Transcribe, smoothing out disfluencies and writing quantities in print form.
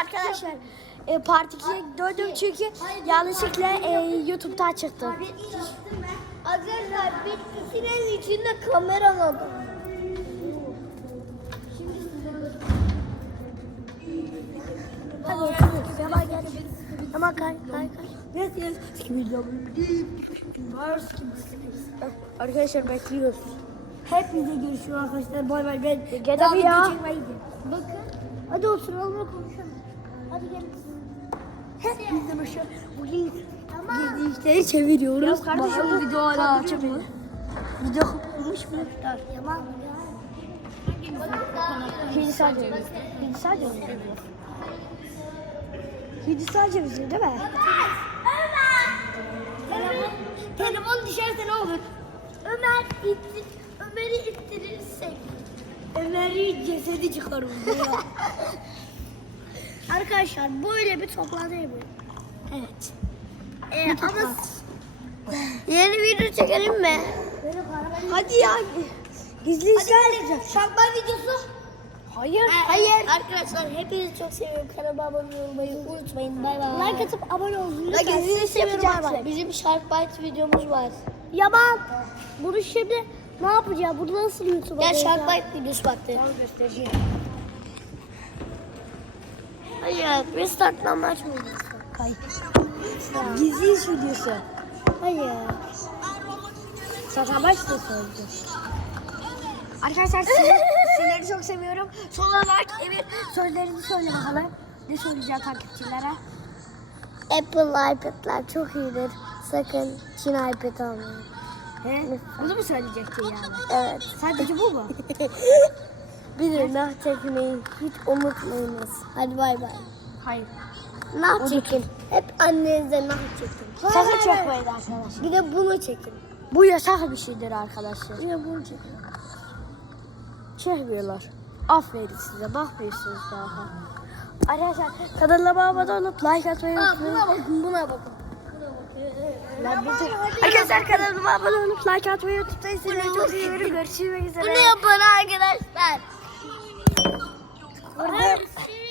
arkadaşlar Part 2'ye döndüm çünkü yanlışlıkla YouTube'da çıktı. Arkadaşlar bitkisinin içinde kameraladım. Hadi oturuyoruz. Yaman gel. Yaman kay. Arkadaşlar bekliyoruz. Hepinize görüşürüz arkadaşlar. Bay bay. Ben Gel daha abi video ya. çekmeye gidiyorum. Bakın. Hadi oturalım ve konuşalım. Hadi gelin. Biz de başa bugün Tamam. gizli işleri çeviriyoruz. Ya kardeşim, Bakalım bu video hala açık mı? Video olmuş mu? Yaman. Hindistan cevizi. Hindistan cevizi. Hindistan cevizi değil mi? Telefon düşerse ne olur? Ömer'i ittirirsek. Ömer'i cesedi çıkarım diyor. Arkadaşlar böyle bir toplantı yapıyoruz. Evet. Ama yeni video çekelim mi? Hadi ya. Gizli işler yapacak. Şartlar videosu. Hayır. Hayır. Arkadaşlar hepinizi çok seviyorum. Kanalıma abone olmayı unutmayın. Bay bay. Like atıp abone olun. Like sizi seviyorum. Yapacaksın. Bizim Sharkbite videomuz var. Yaman. Bunu şimdi ne yapacağız? Bunu nasıl YouTube'a Gel koyacağız? Sharkbite videosu baktı. Göstereceğim. Hayır. Restart'tan maç mı? Hayır. Gizli iş videosu. Hayır. Satamaç da söyleyeceğiz. Arkadaşlar sizleri çok seviyorum. Son olarak Emir sözlerini söyle bakalım. Ne söyleyeceğim takipçilere? Apple iPad'ler çok iyidir. Sakın Çin iPad almayın. He? Bunu mu söyleyecektin yani? Evet. Sadece bu mu? Bir de nah çekmeyi hiç unutmayınız. Hadi bay bay. Hayır. Nah çekin. Hep annenize nah çekin. Sakın çekmeyin arkadaşlar. Bir de bunu çekin. Bu yasak bir şeydir arkadaşlar. Bir de bunu çekin. Çekmiyorlar. Aferin size. Bakmıyorsunuz daha. Arkadaşlar kanalıma abone olup like atmayı unutmayın. Buna bakın, buna bakın. Arkadaşlar kanalıma abone olup like atmayı unutmayın. Sizleri çok seviyorum. Görüşmek üzere. Bunu yapın arkadaşlar. Burada